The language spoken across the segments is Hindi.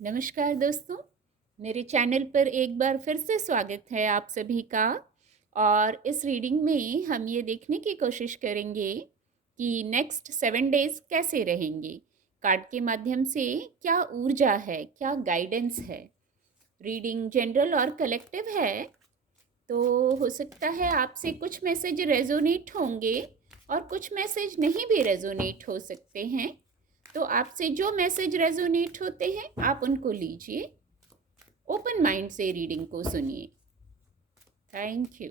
नमस्कार दोस्तों, मेरे चैनल पर एक बार फिर से स्वागत है आप सभी का। और इस रीडिंग में हम ये देखने की कोशिश करेंगे कि नेक्स्ट 7 डेज़ कैसे रहेंगे। कार्ड के माध्यम से क्या ऊर्जा है, क्या गाइडेंस है। रीडिंग जनरल और कलेक्टिव है, तो हो सकता है आपसे कुछ मैसेज रेजोनेट होंगे और कुछ मैसेज नहीं भी रेजोनेट हो सकते हैं। तो आपसे जो मैसेज रेजोनेट होते हैं आप उनको लीजिए, ओपन माइंड से रीडिंग को सुनिए। Thank you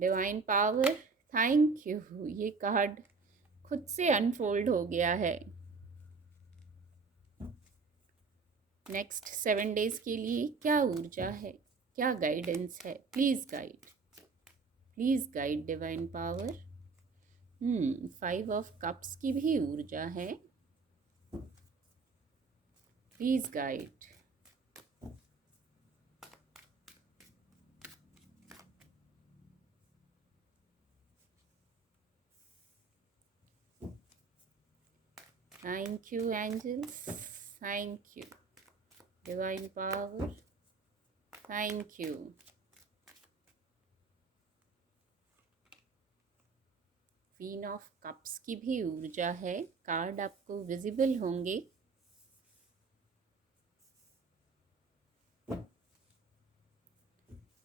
divine power, thank you. ये कार्ड खुद से अनफोल्ड हो गया है। नेक्स्ट 7 डेज के लिए क्या ऊर्जा है, क्या गाइडेंस है। Please guide divine power. 5 of cups की भी ऊर्जा है। Please guide. Thank you angels, thank you divine power, thank you. Queen of cups की भी ऊर्जा है। कार्ड आपको विजिबल होंगे।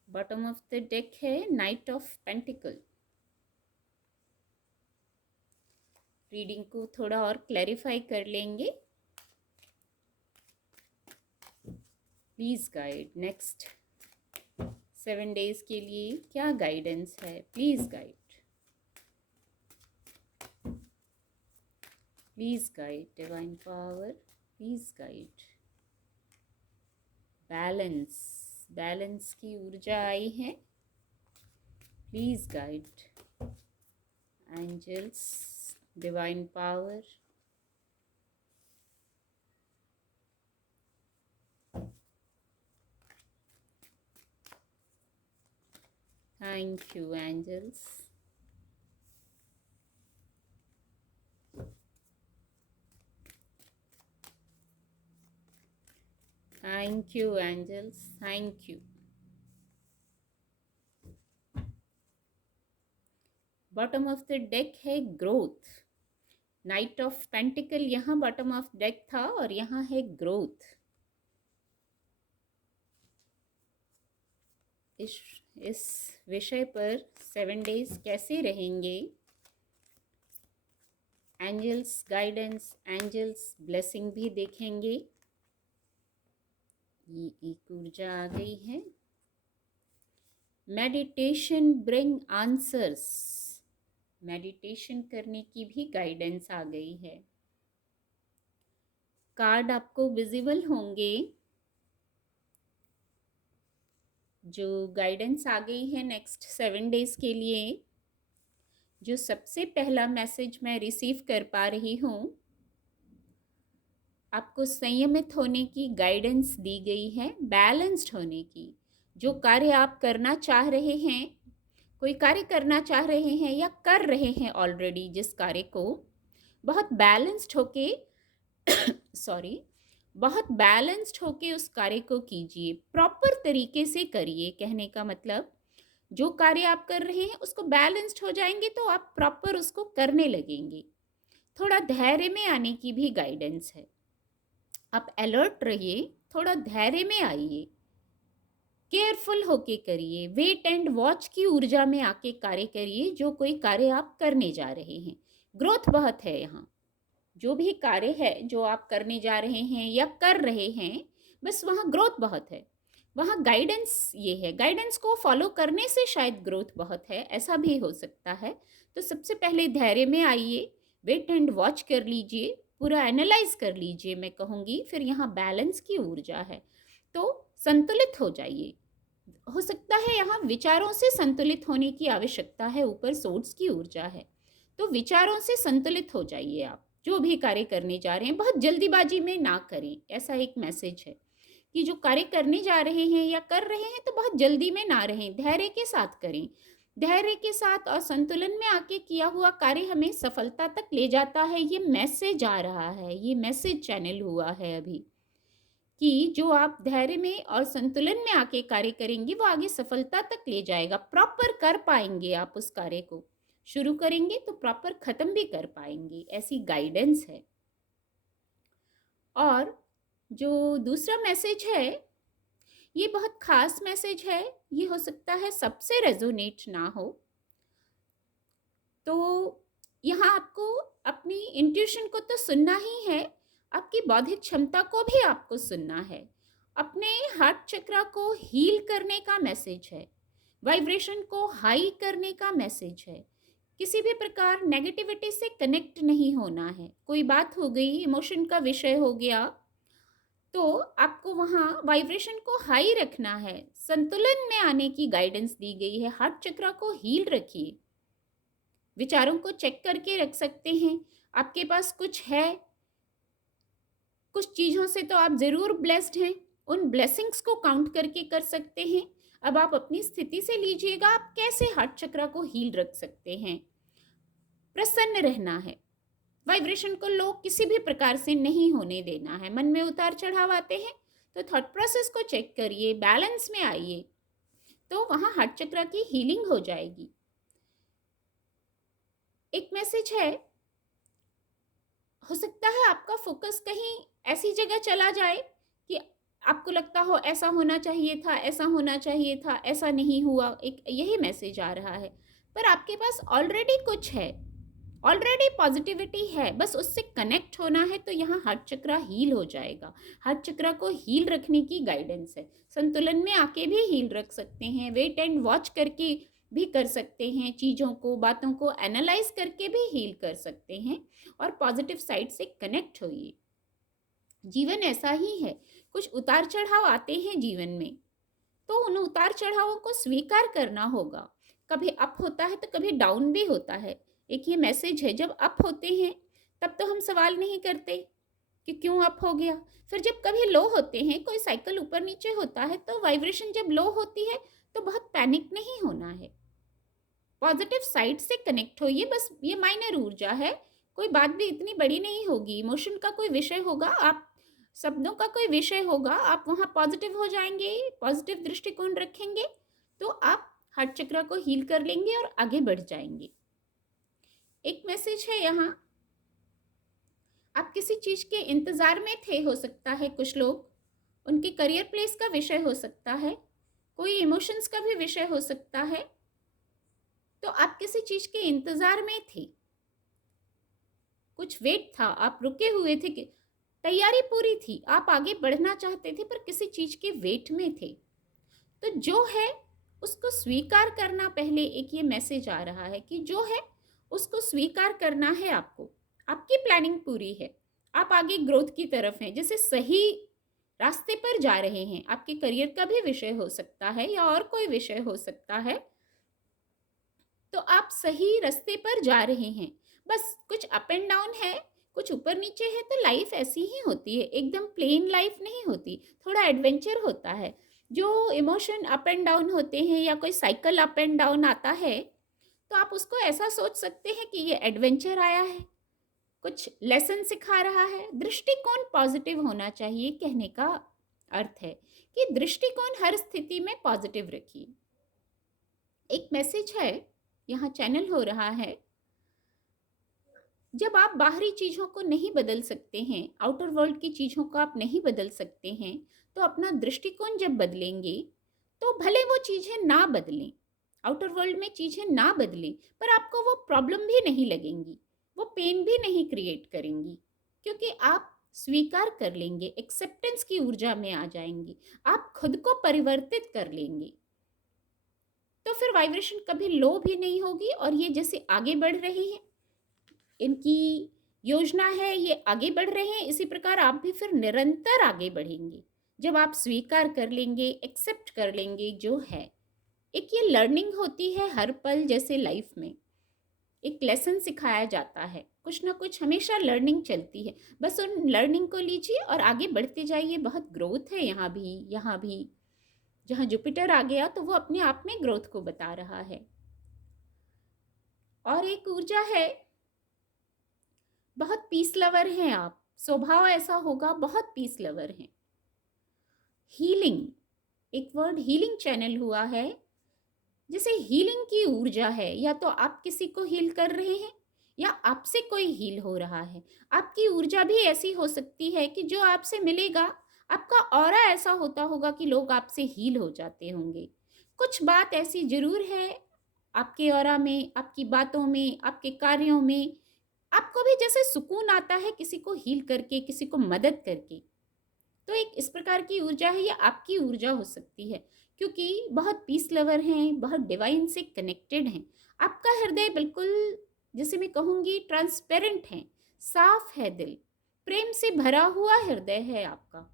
बॉटम ऑफ द डेक है नाइट ऑफ पेंटिकल। रीडिंग को थोड़ा और क्लैरिफाई कर लेंगे। Please guide. नेक्स्ट 7 डेज के लिए क्या गाइडेंस है। Please guide, please guide divine power, please guide. Balance, balance की ऊर्जा आई है। Please guide angels, divine power. Thank you angels. Thank you angels, thank you. Bottom of the deck है ग्रोथ। नाइट ऑफ पेंटिकल यहाँ बॉटम ऑफ डेक था और यहाँ है ग्रोथ। इस विषय पर 7 डेज कैसे रहेंगे। एंजल्स गाइडेंस, एंजल्स ब्लेसिंग भी देखेंगे। ये एक ऊर्जा आ गई है। मेडिटेशन ब्रिंग आंसर्स, मेडिटेशन करने की भी गाइडेंस आ गई है। कार्ड आपको विजिबल होंगे। जो गाइडेंस आ गई है नेक्स्ट 7 डेज के लिए, जो सबसे पहला मैसेज मैं रिसीव कर पा रही हूँ, आपको संयमित होने की गाइडेंस दी गई है, बैलेंस्ड होने की। जो कार्य आप करना चाह रहे हैं, कोई कार्य करना चाह रहे हैं या कर रहे हैं ऑलरेडी, जिस कार्य को बहुत बैलेंस्ड होके सॉरी बहुत बैलेंस्ड होके उस कार्य को कीजिए, प्रॉपर तरीके से करिए। कहने का मतलब, जो कार्य आप कर रहे हैं उसको बैलेंस्ड हो जाएंगे तो आप प्रॉपर उसको करने लगेंगे। थोड़ा धैर्य में आने की भी गाइडेंस है। आप अलर्ट रहिए, थोड़ा धैर्य में आइए, केयरफुल होके करिए, वेट एंड वॉच की ऊर्जा में आके कार्य करिए। जो कोई कार्य आप करने जा रहे हैं, ग्रोथ बहुत है यहाँ। जो भी कार्य है जो आप करने जा रहे हैं या कर रहे हैं, बस वहाँ ग्रोथ बहुत है। वहाँ गाइडेंस ये है, गाइडेंस को फॉलो करने से शायद ग्रोथ बहुत है, ऐसा भी हो सकता है। तो सबसे पहले धैर्य में आइए, वेट एंड वॉच कर लीजिए, पूरा एनालाइज कर लीजिए मैं कहूँगी। फिर यहाँ बैलेंस की ऊर्जा है, तो संतुलित हो जाइए। हो सकता है यहाँ विचारों से संतुलित होने की आवश्यकता है, ऊपर सोर्स की ऊर्जा है, तो विचारों से संतुलित हो जाइए। आप जो भी कार्य करने जा रहे हैं बहुत जल्दीबाजी में ना करें, ऐसा एक मैसेज है कि जो कार्य करने जा रहे हैं या कर रहे हैं तो बहुत जल्दी में ना रहें, धैर्य के साथ करें। धैर्य के साथ और संतुलन में आके किया हुआ कार्य हमें सफलता तक ले जाता है। ये मैसेज आ रहा है, ये मैसेज चैनल हुआ है अभी कि जो आप धैर्य में और संतुलन में आके कार्य करेंगे वो आगे सफलता तक ले जाएगा। प्रॉपर कर पाएंगे आप उस कार्य को, शुरू करेंगे तो प्रॉपर खत्म भी कर पाएंगे, ऐसी गाइडेंस है। और जो दूसरा मैसेज है ये बहुत खास मैसेज है। ये हो सकता है सबसे रेजोनेट ना हो, तो यहाँ आपको अपनी इंट्यूशन को तो सुनना ही है, आपकी बौद्धिक क्षमता को भी आपको सुनना है। अपने हार्ट चक्रा को हील करने का मैसेज है, वाइब्रेशन को हाई करने का मैसेज है। किसी भी प्रकार नेगेटिविटी से कनेक्ट नहीं होना है। कोई बात हो गई, इमोशन का विषय हो गया, तो आपको वहाँ वाइब्रेशन को हाई रखना है, संतुलन में आने की गाइडेंस दी गई है। हार्ट चक्रा को हील रखिए, विचारों को चेक करके रख सकते हैं। आपके पास कुछ है, कुछ चीज़ों से तो आप ज़रूर ब्लेस्ड हैं, उन ब्लेसिंग्स को काउंट करके कर सकते हैं। अब आप अपनी स्थिति से लीजिएगा, आप कैसे हार्ट चक्रा को हील रख सकते हैं। प्रसन्न रहना है, वाइब्रेशन को लो किसी भी प्रकार से नहीं होने देना है। मन में उतार चढ़ाव आते हैं तो थॉट प्रोसेस को चेक करिए, बैलेंस में आइए, तो वहाँ हार्ट चक्रा की हीलिंग हो जाएगी। एक मैसेज है, हो सकता है आपका फोकस कहीं ऐसी जगह चला जाए कि आपको लगता हो ऐसा होना चाहिए था, ऐसा होना चाहिए था, ऐसा नहीं हुआ, एक यही मैसेज आ रहा है। पर आपके पास ऑलरेडी कुछ है, ऑलरेडी पॉजिटिविटी है, बस उससे कनेक्ट होना है, तो यहाँ हार्ट चक्रा हील हो जाएगा। हार्ट चक्रा को हील रखने की गाइडेंस है। संतुलन में आके भी हील रख सकते हैं, वेट एंड वॉच करके भी कर सकते हैं, चीज़ों को, बातों को एनालाइज करके भी हील कर सकते हैं, और पॉजिटिव साइड से कनेक्ट होइए। जीवन ऐसा ही है, कुछ उतार चढ़ाव आते हैं जीवन में, तो उन उतार चढ़ावों को स्वीकार करना होगा। कभी अप होता है तो कभी डाउन भी होता है। एक ये मैसेज है, जब अप होते हैं तब तो हम सवाल नहीं करते कि क्यों अप हो गया। फिर जब कभी लो होते हैं, कोई साइकिल ऊपर नीचे होता है, तो वाइब्रेशन जब लो होती है तो बहुत पैनिक नहीं होना है, पॉजिटिव साइड से कनेक्ट होइए। बस ये माइनर ऊर्जा है, कोई बात भी इतनी बड़ी नहीं होगी। इमोशन का कोई विषय होगा, आप शब्दों का कोई विषय होगा, आप वहाँ पॉजिटिव हो जाएंगे, पॉजिटिव दृष्टिकोण रखेंगे, तो आप हार्ट चक्र को हील कर लेंगे और आगे बढ़ जाएंगे। एक मैसेज है यहाँ, आप किसी चीज के इंतजार में थे, हो सकता है कुछ लोग, उनके करियर प्लेस का विषय हो सकता है, कोई इमोशंस का भी विषय हो सकता है, तो आप किसी चीज के इंतजार में थे, कुछ वेट था, आप रुके हुए थे, कि तैयारी पूरी थी, आप आगे बढ़ना चाहते थे, पर किसी चीज के वेट में थे। तो जो है उसको स्वीकार करना, पहले एक ये मैसेज आ रहा है कि जो है उसको स्वीकार करना है आपको। आपकी प्लानिंग पूरी है, आप आगे ग्रोथ की तरफ हैं, जैसे सही रास्ते पर जा रहे हैं। आपके करियर का भी विषय हो सकता है या और कोई विषय हो सकता है, तो आप सही रास्ते पर जा रहे हैं। बस कुछ अप एंड डाउन है, कुछ ऊपर नीचे है, तो लाइफ ऐसी ही होती है, एकदम प्लेन लाइफ नहीं होती, थोड़ा एडवेंचर होता है। जो इमोशन अप एंड डाउन होते हैं या कोई साइकिल अप एंड डाउन आता है, तो आप उसको ऐसा सोच सकते हैं कि ये एडवेंचर आया है, कुछ लेसन सिखा रहा है। दृष्टिकोण पॉजिटिव होना चाहिए, कहने का अर्थ है कि दृष्टिकोण हर स्थिति में पॉजिटिव रखिए। एक मैसेज है यहाँ चैनल हो रहा है, जब आप बाहरी चीज़ों को नहीं बदल सकते हैं, आउटर वर्ल्ड की चीज़ों को आप नहीं बदल सकते हैं, तो अपना दृष्टिकोण जब बदलेंगे तो भले वो चीज़ें ना बदलें, आउटर वर्ल्ड में चीज़ें ना बदलें, पर आपको वो प्रॉब्लम भी नहीं लगेंगी, वो पेन भी नहीं क्रिएट करेंगी, क्योंकि आप स्वीकार कर लेंगे, एक्सेप्टेंस की ऊर्जा में आ जाएंगे, आप खुद को परिवर्तित कर लेंगे। तो फिर वाइब्रेशन कभी लो भी नहीं होगी, और ये जैसे आगे बढ़ रही है, इनकी योजना है, ये आगे बढ़ रहे हैं, इसी प्रकार आप भी फिर निरंतर आगे बढ़ेंगे, जब आप स्वीकार कर लेंगे, एक्सेप्ट कर लेंगे जो है। एक ये लर्निंग होती है हर पल, जैसे लाइफ में एक लेसन सिखाया जाता है, कुछ ना कुछ हमेशा लर्निंग चलती है, बस उन लर्निंग को लीजिए और आगे बढ़ते जाइए। बहुत ग्रोथ है यहाँ भी, यहाँ भी जहाँ जुपिटर आ गया तो वो अपने आप में ग्रोथ को बता रहा है। और एक ऊर्जा है, बहुत पीस लवर हैं आप, स्वभाव ऐसा होगा, बहुत पीस लवर हैं, हीलिंग, एक वर्ड हीलिंग चैनल हुआ है। जैसे हीलिंग की ऊर्जा है, या तो आप किसी को हील कर रहे हैं या आपसे कोई हील हो रहा है। आपकी ऊर्जा भी ऐसी हो सकती है कि जो आपसे मिलेगा, आपका ऑरा ऐसा होता होगा कि लोग आपसे हील हो जाते होंगे। कुछ बात ऐसी ज़रूर है आपके ऑरा में, आपकी बातों में, आपके कार्यों में, आपको भी जैसे सुकून आता है किसी को हील करके, किसी को मदद करके। तो एक इस प्रकार की ऊर्जा है, ये आपकी ऊर्जा हो सकती है, क्योंकि बहुत पीस लवर हैं, बहुत डिवाइन से कनेक्टेड हैं। आपका हृदय बिल्कुल, जैसे मैं कहूँगी, ट्रांसपेरेंट है, साफ है दिल, प्रेम से भरा हुआ हृदय है आपका।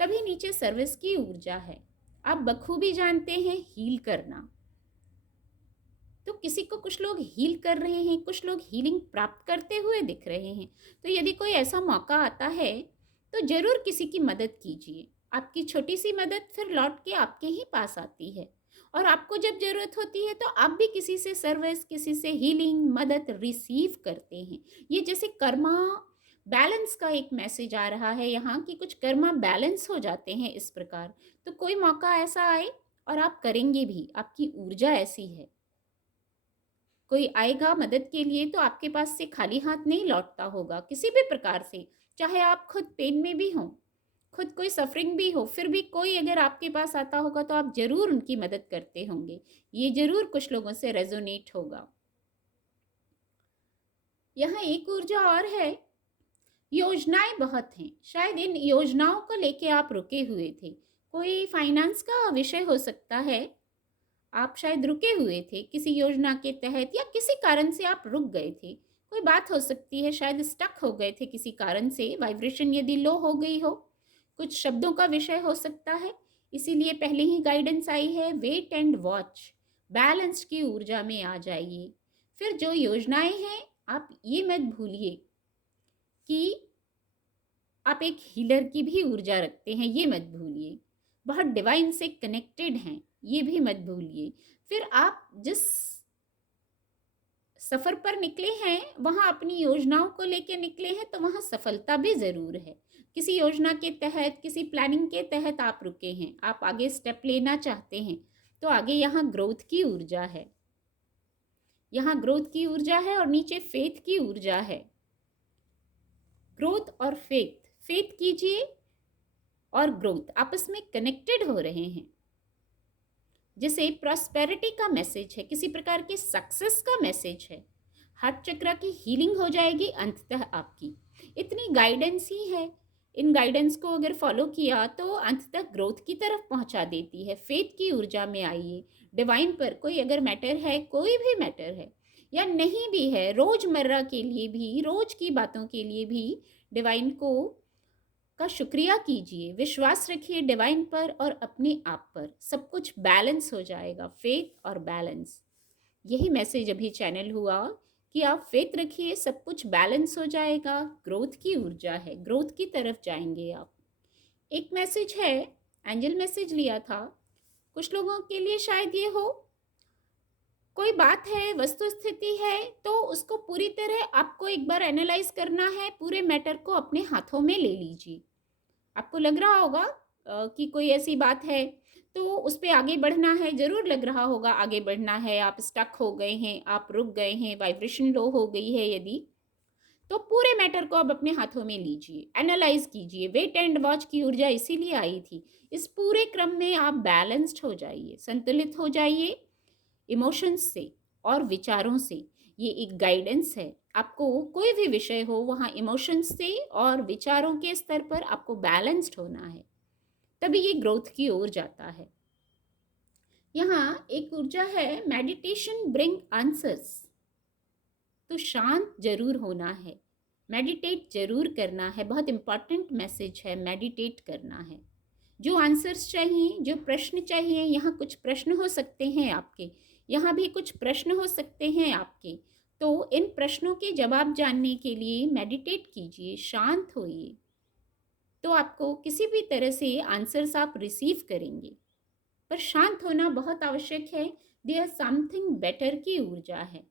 तभी नीचे सर्विस की ऊर्जा है। आप बखूबी जानते हैं हील करना। तो किसी को, कुछ लोग हील कर रहे हैं, कुछ लोग हीलिंग प्राप्त करते हुए दिख रहे हैं। तो यदि कोई ऐसा मौका आता है तो ज़रूर किसी की मदद कीजिए। आपकी छोटी सी मदद फिर लौट के आपके ही पास आती है, और आपको जब ज़रूरत होती है तो आप भी किसी से सर्विस, किसी से हीलिंग मदद रिसीव करते हैं। ये जैसे कर्मा बैलेंस का एक मैसेज आ रहा है यहाँ, कि कुछ कर्मा बैलेंस हो जाते हैं इस प्रकार। तो कोई मौका ऐसा आए और आप करेंगे भी, आपकी ऊर्जा ऐसी है। कोई आएगा मदद के लिए तो आपके पास से खाली हाथ नहीं लौटता होगा, किसी भी प्रकार से। चाहे आप खुद पेन में भी हों, खुद कोई सफरिंग भी हो, फिर भी कोई अगर आपके पास आता होगा तो आप ज़रूर उनकी मदद करते होंगे। ये ज़रूर कुछ लोगों से रेजोनेट होगा। यहाँ एक ऊर्जा और है, योजनाएं बहुत हैं। शायद इन योजनाओं को लेके आप रुके हुए थे। कोई फाइनेंस का विषय हो सकता है, आप शायद रुके हुए थे किसी योजना के तहत, या किसी कारण से आप रुक गए थे। कोई बात हो सकती है, शायद स्टक हो गए थे किसी कारण से, वाइब्रेशन यदि लो हो गई हो। कुछ शब्दों का विषय हो सकता है, इसीलिए पहले ही गाइडेंस आई है, वेट एंड वॉच, बैलेंस की ऊर्जा में आ जाइए। फिर जो योजनाएं हैं, आप ये मत भूलिए कि आप एक हीलर की भी ऊर्जा रखते हैं, ये मत भूलिए। बहुत डिवाइन से कनेक्टेड हैं, ये भी मत भूलिए। फिर आप जिस सफ़र पर निकले हैं, वहाँ अपनी योजनाओं को लेके निकले हैं, तो वहाँ सफलता भी ज़रूर है। किसी योजना के तहत, किसी प्लानिंग के तहत आप रुके हैं, आप आगे स्टेप लेना चाहते हैं, तो आगे यहाँ ग्रोथ की ऊर्जा है। यहाँ ग्रोथ की ऊर्जा है और नीचे फेथ की ऊर्जा है। ग्रोथ और फेथ, फेथ कीजिए और ग्रोथ आपस में कनेक्टेड हो रहे हैं। जैसे प्रॉस्पेरिटी का मैसेज है, किसी प्रकार के सक्सेस का मैसेज है। हार्ट चक्र की हीलिंग हो जाएगी अंततः आपकी। इतनी गाइडेंस ही है, इन गाइडेंस को अगर फॉलो किया तो अंततः ग्रोथ की तरफ पहुंचा देती है। फेथ की ऊर्जा में आइए। डिवाइन पर कोई अगर मैटर है, कोई भी मैटर है या नहीं भी है, रोजमर्रा के लिए भी, रोज की बातों के लिए भी डिवाइन को का शुक्रिया कीजिए, विश्वास रखिए डिवाइन पर और अपने आप पर। सब कुछ बैलेंस हो जाएगा, फेथ और बैलेंस। यही मैसेज अभी चैनल हुआ कि आप फेथ रखिए, सब कुछ बैलेंस हो जाएगा। ग्रोथ की ऊर्जा है, ग्रोथ की तरफ जाएंगे आप। एक मैसेज है, एंजल मैसेज लिया था। कुछ लोगों के लिए शायद ये हो, कोई बात है, वस्तु स्थिति है, तो उसको पूरी तरह आपको एक बार एनालाइज करना है। पूरे मैटर को अपने हाथों में ले लीजिए। आपको लग रहा होगा कि कोई ऐसी बात है तो उस पे आगे बढ़ना है, ज़रूर लग रहा होगा आगे बढ़ना है। आप स्टक हो गए हैं, आप रुक गए हैं, वाइब्रेशन लो हो गई है यदि, तो पूरे मैटर को अब अपने हाथों में लीजिए, एनालाइज कीजिए। वेट एंड वॉच की ऊर्जा इसीलिए आई थी। इस पूरे क्रम में आप बैलेंस्ड हो जाइए, संतुलित हो जाइए, इमोशंस से और विचारों से। ये एक गाइडेंस है। आपको कोई भी विषय हो, वहाँ इमोशंस से और विचारों के स्तर पर आपको बैलेंस्ड होना है, तभी ये ग्रोथ की ओर जाता है। यहाँ एक ऊर्जा है, मेडिटेशन ब्रिंग आंसर्स। तो शांत जरूर होना है, मेडिटेट जरूर करना है। बहुत इंपॉर्टेंट मैसेज है, मेडिटेट करना है। जो आंसर्स चाहिए, जो प्रश्न चाहिए, यहाँ कुछ प्रश्न हो सकते हैं आपके, यहाँ भी कुछ प्रश्न हो सकते हैं आपके। तो इन प्रश्नों के जवाब जानने के लिए मेडिटेट कीजिए, शांत होइए, तो आपको किसी भी तरह से आंसर्स आप रिसीव करेंगे। पर शांत होना बहुत आवश्यक है। देयर समथिंग बेटर की ऊर्जा है।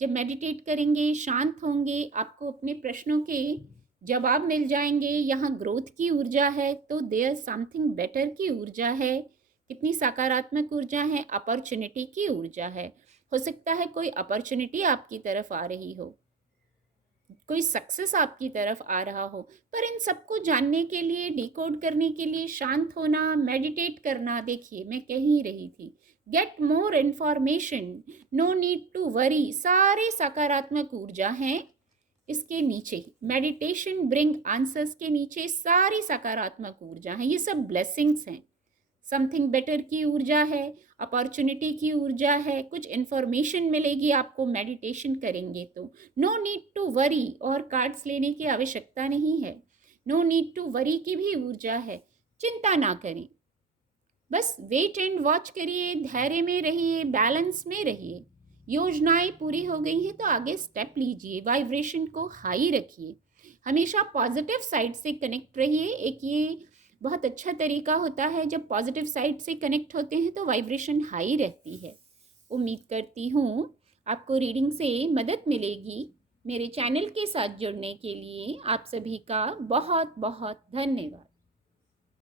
जब मेडिटेट करेंगे, शांत होंगे, आपको अपने प्रश्नों के जवाब मिल जाएंगे। यहाँ ग्रोथ की ऊर्जा है तो देयर समथिंग बेटर की ऊर्जा है। कितनी सकारात्मक ऊर्जा है, अपॉर्चुनिटी की ऊर्जा है। हो सकता है कोई अपॉर्चुनिटी आपकी तरफ आ रही हो, कोई सक्सेस आपकी तरफ आ रहा हो, पर इन सबको जानने के लिए, डिकोड करने के लिए शांत होना, मेडिटेट करना। देखिए मैं कह ही रही थी, get more information, no need to worry, सारे सकारात्मक ऊर्जा हैं इसके नीचे। मेडिटेशन ब्रिंग आंसर्स के नीचे सारी सकारात्मक ऊर्जा है, ये सब ब्लेसिंग्स हैं। समथिंग बेटर की ऊर्जा है, अपॉर्चुनिटी की ऊर्जा है, कुछ इन्फॉर्मेशन मिलेगी आपको मेडिटेशन करेंगे तो। नो नीड टू वरी, और कार्ड्स लेने की आवश्यकता नहीं है। नो नीड टू वरी की भी ऊर्जा है, चिंता ना करें, बस वेट एंड वॉच करिए, धैर्य में रहिए, बैलेंस में रहिए। योजनाएं पूरी हो गई हैं तो आगे स्टेप लीजिए, वाइब्रेशन को हाई रखिए, हमेशा पॉजिटिव साइड से कनेक्ट रहिए। एक ये बहुत अच्छा तरीका होता है, जब पॉजिटिव साइड से कनेक्ट होते हैं तो वाइब्रेशन हाई रहती है। उम्मीद करती हूँ आपको रीडिंग से मदद मिलेगी। मेरे चैनल के साथ जुड़ने के लिए आप सभी का बहुत बहुत धन्यवाद।